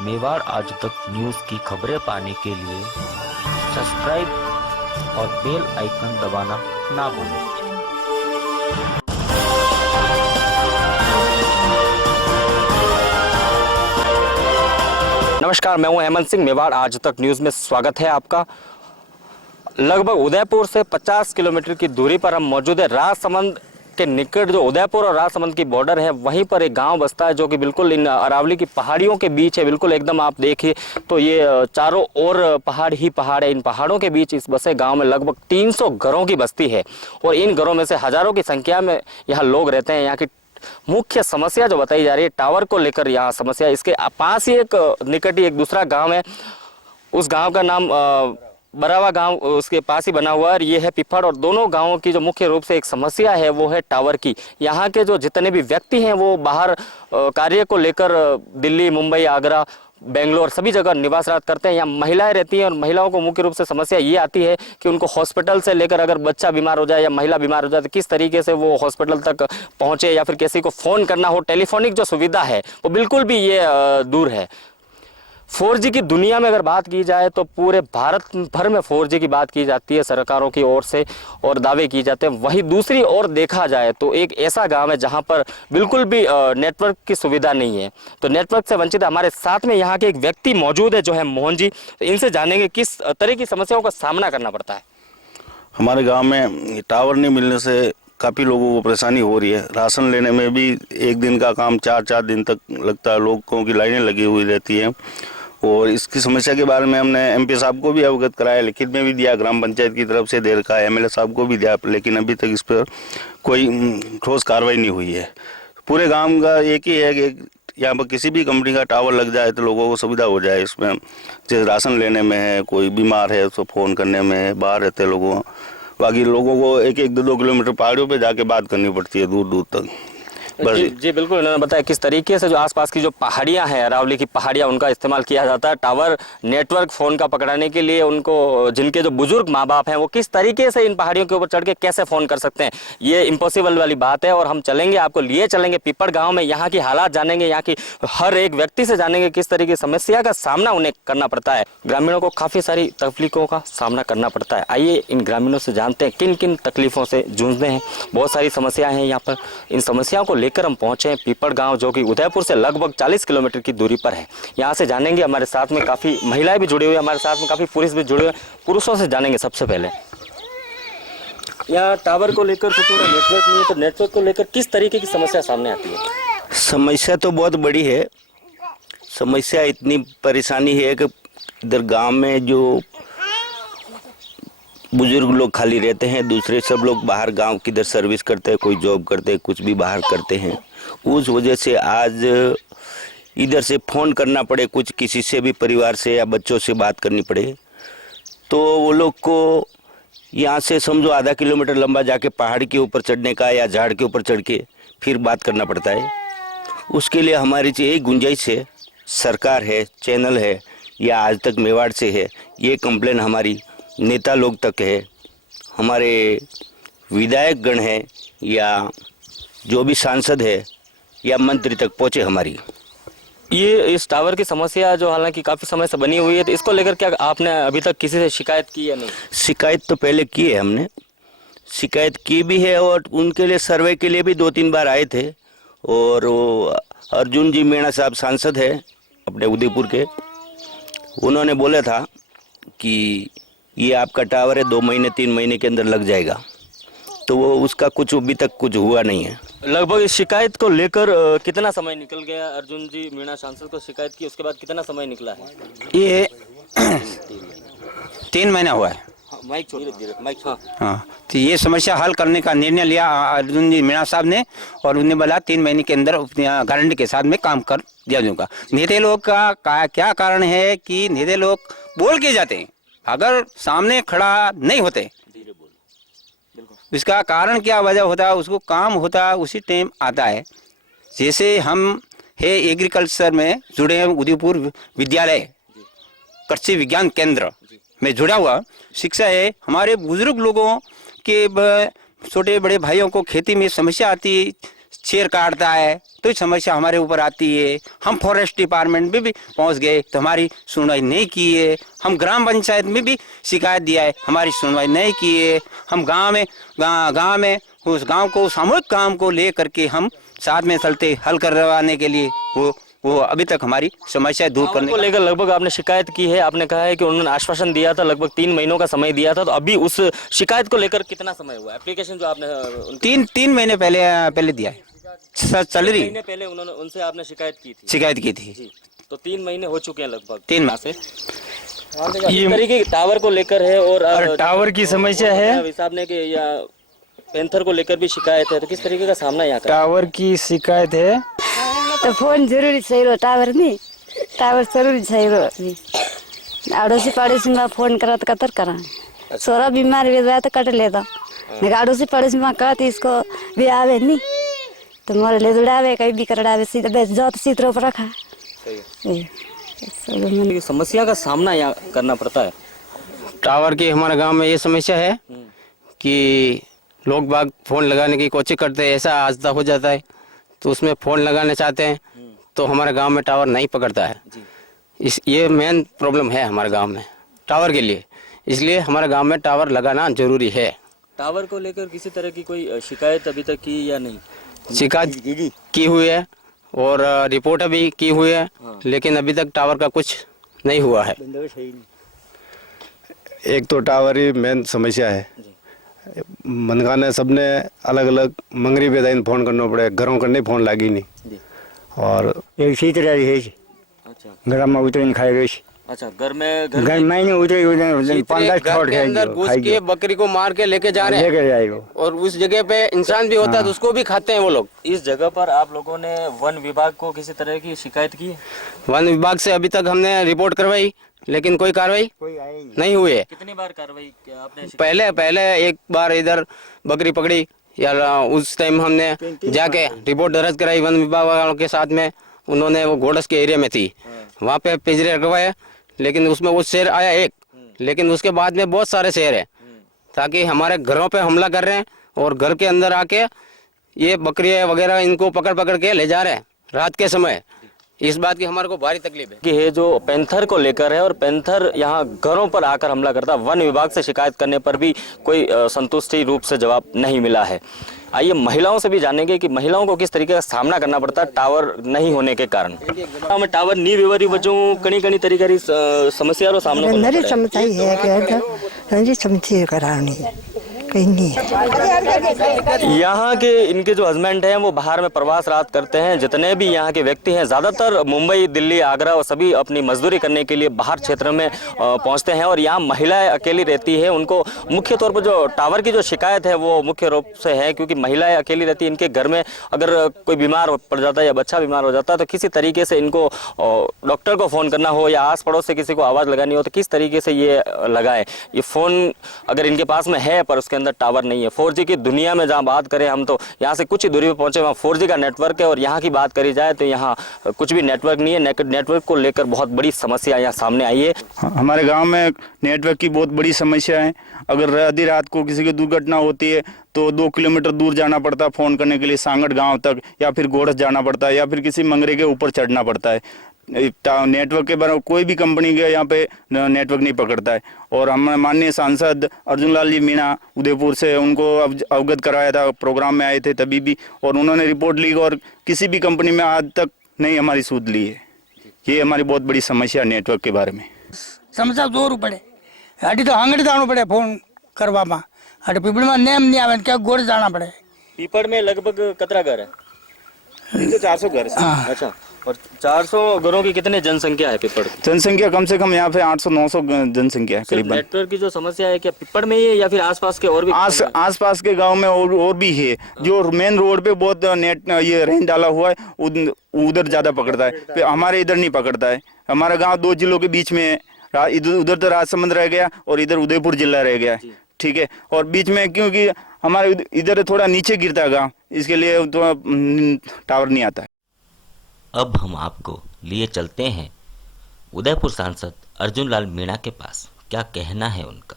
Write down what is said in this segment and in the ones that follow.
मेवाड़ आज तक न्यूज़ की खबरें पाने के लिए सब्सक्राइब और बेल आइकन दबाना ना भूलें। नमस्कार, मैं हूं हेमंत सिंह। मेवाड़ आज तक न्यूज़ में स्वागत है आपका। लगभग उदयपुर से 50 किलोमीटर की दूरी पर हम मौजूद है। राजसमंद के निकट जो उदयपुर और राजसमंद की बॉर्डर है, वहीं पर एक गांव बसता है जो कि बिल्कुल इन अरावली की पहाड़ियों के बीच है। बिल्कुल एकदम आप देखिए तो ये चारों ओर पहाड़ ही पहाड़ है। इन पहाड़ों के बीच इस बसे गांव में लगभग 300 घरों की बस्ती है और इन घरों में से हजारों की संख्या में यहाँ लोग रहते हैं। यहाँ की मुख्य समस्या जो बताई जा रही है टावर को लेकर यहाँ समस्या। इसके पास ही एक निकट ही एक दूसरा गांव है, उस गांव का नाम बरावा गांव उसके पास ही बना हुआ है और ये है पिपड़। और दोनों गांवों की जो मुख्य रूप से एक समस्या है वो है टावर की। यहाँ के जो जितने भी व्यक्ति हैं वो बाहर कार्य को लेकर दिल्ली, मुंबई, आगरा, बेंगलोर सभी जगह निवासरत करते हैं। यहाँ महिलाएं रहती हैं और महिलाओं को मुख्य रूप से समस्या ये आती है कि उनको हॉस्पिटल से लेकर अगर बच्चा बीमार हो जाए या महिला बीमार हो जाए तो किस तरीके से वो हॉस्पिटल तक पहुंचे या फिर किसी को फ़ोन करना हो। टेलीफोनिक जो सुविधा है वो बिल्कुल भी ये दूर है। 4G की दुनिया में अगर बात की जाए तो पूरे भारत भर में 4G की बात की जाती है सरकारों की ओर से और दावे किए जाते हैं। वहीं दूसरी ओर देखा जाए तो एक ऐसा गांव है जहां पर बिल्कुल भी नेटवर्क की सुविधा नहीं है, तो नेटवर्क से वंचित। हमारे साथ में यहाँ के एक व्यक्ति मौजूद है जो है मोहन जी। तो इनसे जानेंगे किस तरह की समस्याओं का सामना करना पड़ता है। हमारे गांव में टावर नहीं मिलने से काफ़ी लोगों को परेशानी हो रही है। राशन लेने में भी एक दिन का काम 4-4 दिन तक लगता है, लोगों की लाइनें लगी हुई रहती हैं। और इसकी समस्या के बारे में हमने MP साहब को भी अवगत कराया, लिखित में भी दिया, ग्राम पंचायत की तरफ से दे रखा है, MLA साहब को भी दिया, लेकिन अभी तक इस पर कोई ठोस कार्रवाई नहीं हुई है। पूरे गांव का एक ही है कि यहाँ पर किसी भी कंपनी का टावर लग जाए तो लोगों को सुविधा हो जाए। इसमें जैसे राशन लेने में है, कोई बीमार है तो फ़ोन करने में है, बाहर रहते लोगों, बाकी लोगों को 1-2 किलोमीटर पहाड़ियों पे जाके बात करनी पड़ती है दूर दूर तक। जी बिल्कुल, इन्होंने बताया किस तरीके से जो आसपास की जो पहाड़ियां हैं, अरावली की पहाड़ियां, उनका इस्तेमाल किया जाता है टावर नेटवर्क फ़ोन का पकड़ाने के लिए। उनको जिनके जो बुजुर्ग माँ बाप हैं वो किस तरीके से इन पहाड़ियों के ऊपर चढ़ के कैसे फ़ोन कर सकते हैं, ये इम्पॉसिबल वाली बात है। और हम चलेंगे, आपको लिए चलेंगे पिपड़ गाँव में, यहाँ की हालात जानेंगे, यहाँ की हर एक व्यक्ति से जानेंगे किस तरीके की समस्या का सामना उन्हें करना पड़ता है। ग्रामीणों को काफ़ी सारी तकलीफों का सामना करना पड़ता है। आइए इन ग्रामीणों से जानते हैं किन किन तकलीफों से जूझते हैं। बहुत सारी समस्याएं हैं यहाँ पर, इन समस्याओं को लेकर हम पहुंचे हैं पिपड़ गांव जो कि उदयपुर से लगभग 40 किलोमीटर की दूरी पर है। यहाँ से जानेंगे, हमारे साथ में काफ़ी महिलाएं भी जुड़ी हुई है, हमारे साथ में काफ़ी पुरुष भी जुड़े हुए हैं। पुरुषों से जानेंगे सबसे पहले। यहाँ टावर को लेकर तो थोड़ा नेटवर्क नहीं है, तो नेटवर्क को लेकर किस तरीके की समस्या सामने आती है? समस्या तो बहुत बड़ी है। समस्या इतनी परेशानी है कि इधर गांव में जो बुजुर्ग लोग खाली रहते हैं, दूसरे सब लोग बाहर गांव की इधर सर्विस करते हैं, कोई जॉब करते हैं, कुछ भी बाहर करते हैं। उस वजह से आज इधर से फ़ोन करना पड़े, कुछ किसी से भी परिवार से या बच्चों से बात करनी पड़े, तो वो लोग को यहाँ से समझो आधा किलोमीटर लंबा जाके पहाड़ के ऊपर चढ़ने का या झाड़ के ऊपर चढ़ के फिर बात करना पड़ता है। उसके लिए हमारी यही गुंजाइश है, सरकार है, चैनल है या आज तक मेवाड़ से है, ये कंप्लेन हमारी नेता लोग तक है, हमारे विधायक गण है या जो भी सांसद है या मंत्री तक पहुँचे हमारी। ये इस टावर की समस्या जो हालांकि काफ़ी समय से बनी हुई है, तो इसको लेकर क्या आपने अभी तक किसी से शिकायत की या नहीं? शिकायत तो पहले की है, हमने शिकायत की भी है और उनके लिए सर्वे के लिए भी 2-3 बार आए थे। और वो अर्जुन जी मीणा साहब सांसद है अपने उदयपुर के, उन्होंने बोला था कि ये आपका टावर है 2 महीने 3 महीने के अंदर लग जाएगा, तो वो उसका कुछ अभी तक कुछ हुआ नहीं है। लगभग इस शिकायत को लेकर कितना समय निकल गया? अर्जुन जी मीणा सांसद को शिकायत की, उसके बाद कितना समय निकला है? ये 3 महीना हुआ है। माइक छोड़िए, माइक। हाँ, तो ये समस्या हल करने का निर्णय लिया अर्जुन जी मीणा साहब ने और उन्हें बोला 3 महीने के अंदर गारंटी के साथ में काम कर दिया जाऊँगा। नेता लोग का क्या कारण है कि नेता लोग बोल के जाते हैं, अगर सामने खड़ा नहीं होते, इसका कारण क्या वजह होता है, उसको काम होता उसी टाइम आता है। जैसे हम है एग्रीकल्चर में जुड़े हैं, उदयपुर विद्यालय कृषि विज्ञान केंद्र में जुड़ा हुआ शिक्षा है। हमारे बुजुर्ग लोगों के छोटे बड़े भाइयों को खेती में समस्या आती, शेर काटता है तो समस्या हमारे ऊपर आती है। हम फॉरेस्ट डिपार्टमेंट में भी पहुंच गए तो हमारी सुनवाई नहीं की है। हम ग्राम पंचायत में भी शिकायत दिया है, हमारी सुनवाई नहीं की है। हम गांव में उस गांव को सामूहिक काम को ले करके हम साथ में चलते हल करवाने के लिए वो अभी तक हमारी समस्या दूर करने को लेकर लगभग आपने शिकायत की है। आपने कहा है कि उन्होंने आश्वासन दिया था, लगभग 3 महीनों का समय दिया था। तो अभी उस शिकायत को लेकर कितना समय हुआ? एप्लीकेशन जो आपने तीन महीने पहले दिया है, चल रही महीने पहले उन्होंने उनसे आपने शिकायत की थी जी। तो 3 महीने हो चुके हैं लगभग 3 माह से। ये तरीके टावर को लेकर है और टावर की समस्या है, हिसाब ने कि या पैंथर को लेकर भी शिकायत है। तो किस तरीके का सामना यहाँ का? टावर की शिकायत है तो फोन जरूरी चाहिए टावर नहीं, टावर जरूरी चाहिए। अड़ोसी पड़ोसी में फोन करा तो कतर करा, सोरा बीमार हो जाए तो कट लेता। अड़ोसी पड़ोसी में कहती इसको भी आवे नहीं तो मोर ले जुड़ावे कहीं भी करावे सीधा बेच जाओ तो सीतरों पर रखा। समस्या का सामना यहाँ करना पड़ता है। टावर की हमारे गांव में ये समस्या है कि लोग बाग फोन लगाने की कोशिश करते हैं, ऐसा आज तक हो जाता है तो उसमें फोन लगाना चाहते हैं तो हमारे गांव में टावर नहीं पकड़ता है। ये मेन प्रॉब्लम है हमारे गांव में टावर के लिए, इसलिए हमारे गांव में टावर लगाना जरूरी है। टावर को लेकर किसी तरह की कोई शिकायत अभी तक की या नहीं? शिकायत की हुई है और रिपोर्ट भी की हुई है, लेकिन अभी तक टावर का कुछ नहीं हुआ है। एक तो टावर ही मेन समस्या है। मनगाने सबने अलग अलग मंगरी पे दाइन फोन करना पड़े, घरों करने फोन लागी नहीं और एक सी तरह है। अच्छा घर में उतरे खाए गए। अच्छा घर में नहीं उतरे 5-10 घर के अंदर घुस के बकरी को मार के लेके जा रहे हैं, लेके जाएगा और उस जगह पे इंसान भी होता है तो उसको भी खाते हैं वो लोग। इस जगह पर आप लोगों ने वन विभाग को किसी तरह की शिकायत की है? वन विभाग से अभी तक हमने रिपोर्ट करवाई लेकिन कोई कार्रवाई नहीं हुई है। कितनी बार कार्रवाई आपने? पहले एक बार इधर बकरी पकड़ी या उस टाइम हमने जाके रिपोर्ट दर्ज कराई वन विभाग वालों के साथ में। उन्होंने वो घोड़स के एरिया में थी, वहाँ पे पिंजरे रखवाए, लेकिन उसमें वो शेर आया एक, लेकिन उसके बाद में बहुत सारे शेर हैं ताकि हमारे घरों पे हमला कर रहे हैं और घर के अंदर आके ये बकरियां वगैरह इनको पकड़ के ले जा रहे हैं रात के समय। इस बात की हमारे को भारी तकलीफ है कि ये जो पैंथर को लेकर है और पैंथर यहाँ घरों पर आकर हमला करता है। वन विभाग से शिकायत करने पर भी कोई संतुष्टि रूप से जवाब नहीं मिला है। आइए महिलाओं से भी जानेंगे कि महिलाओं को किस तरीके का सामना करना पड़ता है टावर नहीं होने के कारण। हमें टावर नहीं व्यवहारी वजों कणी तरीके समस्या रो सामना करना पड़ता है। समस्या है कि समस्या करानी कहीं नहीं है। यहाँ के इनके जो हस्बैंड हैं वो बाहर में प्रवास रात करते हैं। जितने भी यहाँ के व्यक्ति हैं ज़्यादातर मुंबई, दिल्ली, आगरा और सभी अपनी मजदूरी करने के लिए बाहर क्षेत्र में पहुँचते हैं और यहाँ महिलाएं अकेली रहती है। उनको मुख्य तौर पर जो टावर की जो शिकायत है वो मुख्य रूप से है क्योंकि महिलाएं अकेली रहती है। इनके घर में अगर कोई बीमार पड़ जाता है या बच्चा बीमार हो जाता है तो किसी तरीके से इनको डॉक्टर को फ़ोन करना हो या आस पड़ोस से किसी को आवाज़ लगानी हो तो किस तरीके से ये लगाएं। ये फ़ोन अगर इनके पास में है पर उसके अंदर टावर नहीं है। 4G की दुनिया में जहां बात करें हम तो यहाँ से कुछ ही दूरी पर पहुंचे, वहाँ 4G का नेटवर्क है और यहाँ की बात करी जाए तो यहाँ कुछ भी नेटवर्क नहीं है। नेटवर्क को लेकर बहुत बड़ी समस्या यहाँ सामने आई है। हमारे गांव में नेटवर्क की बहुत बड़ी समस्या है। अगर आधी रात को किसी की दुर्घटना होती है तो 2 किलोमीटर दूर जाना पड़ता है फ़ोन करने के लिए, सांगट गाँव तक, या फिर घोड़स जाना पड़ता है या फिर किसी मंगरे के ऊपर चढ़ना पड़ता है। नेटवर्क के बारे में कोई भी कंपनी के यहाँ पे नेटवर्क नहीं पकड़ता है। और हम माननीय सांसद अर्जुन लाल जी मीणा उदयपुर से उनको अवगत कराया था, प्रोग्राम में आए थे तभी भी, और उन्होंने रिपोर्ट ली और किसी भी कंपनी में आज तक नहीं हमारी सूद ली है। ये हमारी बहुत बड़ी समस्या नेटवर्क के बारे में। समस्या जोर पड़े अभी तो आंगड़ी जाना पड़े फोन करवा में, अरे पीपल में नेम नहीं आवे क्या गोड़ जाना पड़े। पीपड़ में लगभग कितना घर है? 400 घर। अच्छा, और 400 घरों की कितने जनसंख्या है पीपड़? जनसंख्या कम से कम यहाँ पे 800-900 जनसंख्या है करीबन। नेटवर्क की जो समस्या है क्या पीपड़ में ही है या फिर आसपास के और भी? आसपास के गांव में और भी है। जो मेन रोड पे बहुत नेट ये रेंज डाला हुआ है उधर ज्यादा पकड़ता है, फिर हमारे इधर नहीं पकड़ता है। हमारा गाँव 2 जिलों के बीच में है, उधर तो राजसमंद रह गया और इधर उदयपुर जिला रह गया है। ठीक है, और बीच में क्योंकि हमारे इधर थोड़ा नीचे गिरता है गाँव, इसके लिए थोड़ा टावर नहीं आता है। अब हम आपको लिए चलते हैं उदयपुर सांसद अर्जुन लाल मीणा के पास। क्या कहना है उनका?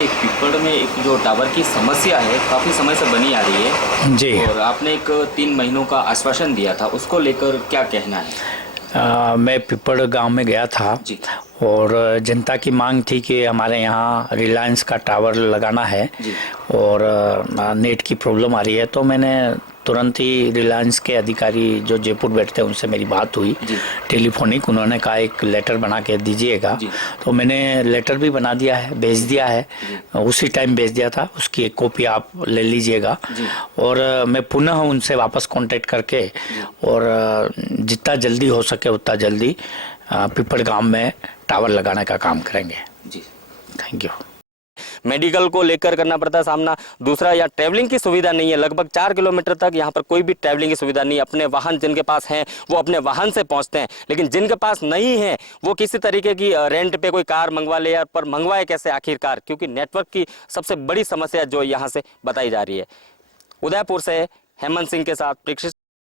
पीपड़ में एक जो टावर की समस्या है काफ़ी समय से बनी आ रही है जी। और आपने एक 3 महीनों का आश्वासन दिया था, उसको लेकर क्या कहना है? मैं पिपड़ गांव में गया था जी। और जनता की मांग थी कि हमारे यहाँ रिलायंस का टावर लगाना है जी। और नेट की प्रॉब्लम आ रही है, तो मैंने तुरंत ही रिलायंस के अधिकारी जो जयपुर बैठते हैं उनसे मेरी बात हुई टेलीफोनिक। उन्होंने कहा एक लेटर बना के दीजिएगा, तो मैंने लेटर भी बना दिया है, भेज दिया है, उसी टाइम भेज दिया था। उसकी एक कॉपी आप ले लीजिएगा और मैं पुनः उनसे वापस कांटेक्ट करके और जितना जल्दी हो सके उतना जल्दी पिपड़ गांव में टावर लगाने का काम करेंगे जी। Thank you. मेडिकल को लेकर करना पड़ता है सामना। दूसरा, यहाँ ट्रैवलिंग की सुविधा नहीं है, लगभग 4 किलोमीटर तक यहाँ पर कोई भी ट्रैवलिंग की सुविधा नहीं। अपने वाहन जिनके पास हैं वो अपने वाहन से पहुँचते हैं, लेकिन जिनके पास नहीं है वो किसी तरीके की रेंट पे कोई कार मंगवा ले, या पर मंगवाए कैसे आखिरकार, क्योंकि नेटवर्क की सबसे बड़ी समस्या जो यहाँ से बताई जा रही है। उदयपुर से हेमंत सिंह के साथ परीक्षित